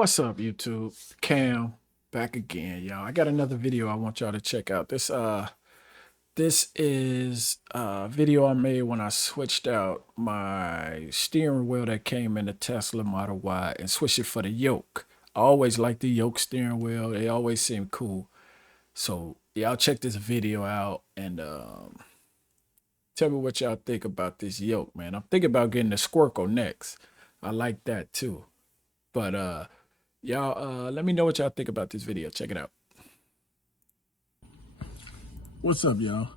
What's up, YouTube? Cam back again, y'all. I got another video I want y'all to check out. This is a video I made when I switched out my steering wheel that came in the Tesla Model Y and switched it for the yoke. I always liked the yoke steering wheel. They always seem cool. So y'all check this video out and tell me what y'all think about this yoke, man. I'm thinking about getting the Squircle next. I like that too. But y'all, let me know what y'all think about this video. Check it out. What's up, y'all?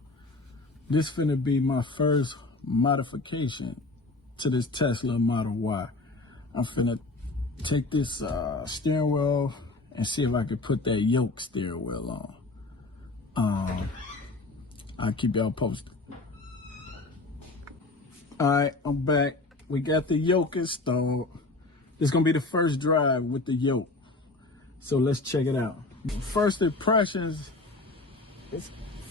This finna be my first modification to this Tesla Model Y. I'm finna take this steering wheel and see if I can put that yoke steering wheel on. I'll keep y'all posted. All right, I'm back. We got the yoke installed. This is gonna be the first drive with the yoke. So let's check it out. First impressions, it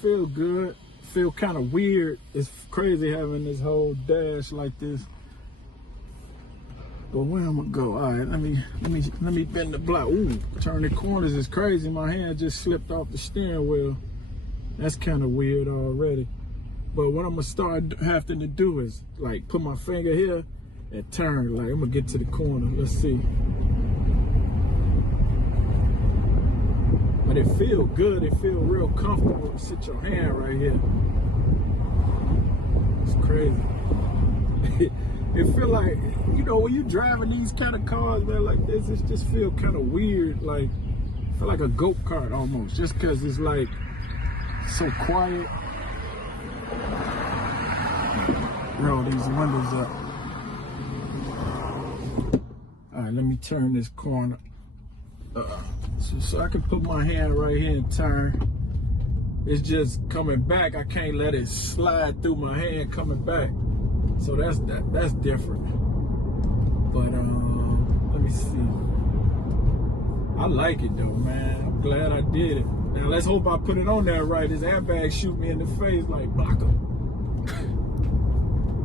feel good, feel kind of weird. It's crazy having this whole dash like this. But where I'm gonna go? All right, let me bend the block. Ooh, turn the corners is crazy. My hand just slipped off the steering wheel. That's kind of weird already. But what I'm gonna start having to do is like put my finger here and turn. Like I'm gonna get to the corner. Let's see. But it feel good. It feel real comfortable to sit your hand right here. It's crazy. It feel like, you know, when you driving these kind of cars, man, like this, it just feel kind of weird. Like, feel like a go-kart almost, just because it's like so quiet. Roll these windows up. All right, let me turn this corner. So I can put my hand right here and turn. It's just coming back. I can't let it slide through my hand coming back. So that's different. But let me see. I like it though, man. I'm glad I did it. Now let's hope I put it on there right. This airbag shoot me in the face like blocker.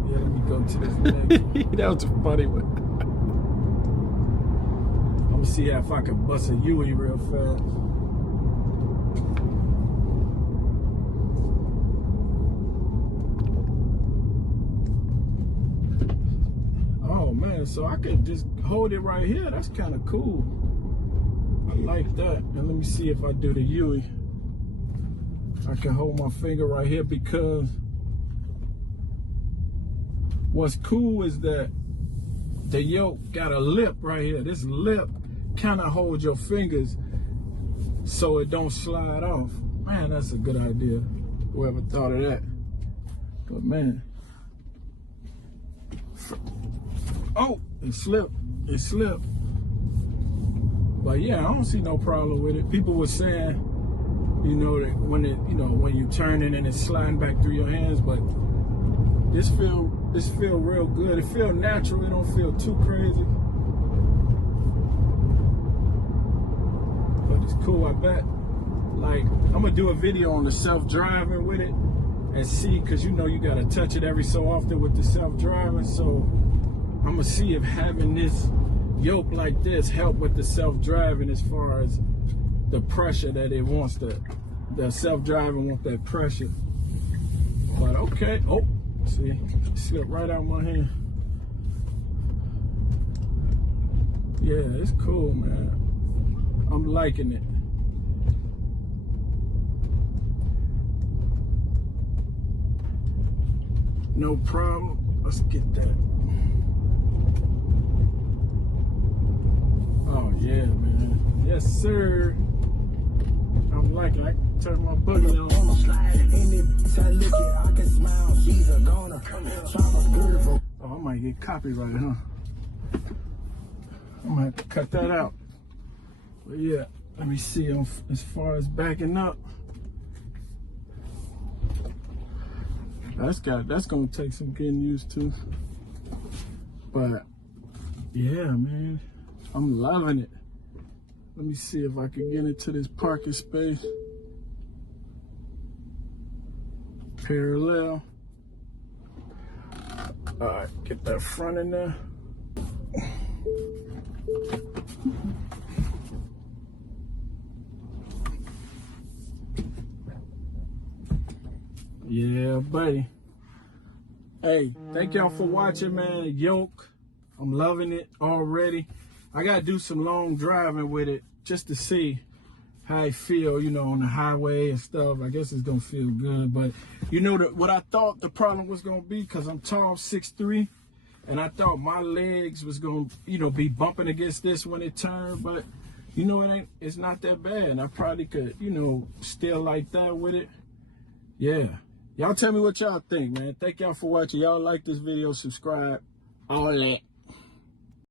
Yeah, let me go to this next. That was a funny one. I'm gonna see if I can bust a Yui real fast. Oh man, so I can just hold it right here. That's kind of cool. I like that. And let me see if I do the Yui. I can hold my finger right here because what's cool is that the yoke got a lip right here. This lip kind of holds your fingers so it don't slide off. Man, that's a good idea. Whoever thought of that. But man. Oh, it slipped. It slipped. But yeah, I don't see no problem with it. People were saying, you know, that when you turn it and it's sliding back through your hands, but this feel real good. It feel natural. It don't feel too crazy. But it's cool, I bet. Like, I'm gonna do a video on the self-driving with it and see, cause you know you gotta touch it every so often with the self-driving. So I'm gonna see if having this yoke like this help with the self-driving as far as the pressure that it wants the self-driving want that pressure. But okay, oh. See, it slipped right out my hand. Yeah, it's cool, man. I'm liking it. No problem. Let's get that. Oh, yeah, man. Yes, sir. I'm liking it. I can turn my buggy on. Oh, I might get copyright, huh? I'm gonna have to cut that out. But yeah, let me see as far as backing up. That's gonna take some getting used to. But yeah, man, I'm loving it. Let me see if I can get into this parking space. Parallel. All right, get that front in there. Yeah, buddy. Hey, thank y'all for watching, man. Yoke. I'm loving it already. I got to do some long driving with it just to see how I feel, you know, on the highway and stuff. I guess it's going to feel good. But, you know, what I thought the problem was going to be, because I'm tall, 6'3", and I thought my legs was going to, you know, be bumping against this when it turned. But, you know, it's not that bad. And I probably could, you know, still like that with it. Yeah. Y'all tell me what y'all think, man. Thank y'all for watching. Y'all like this video, subscribe, all that.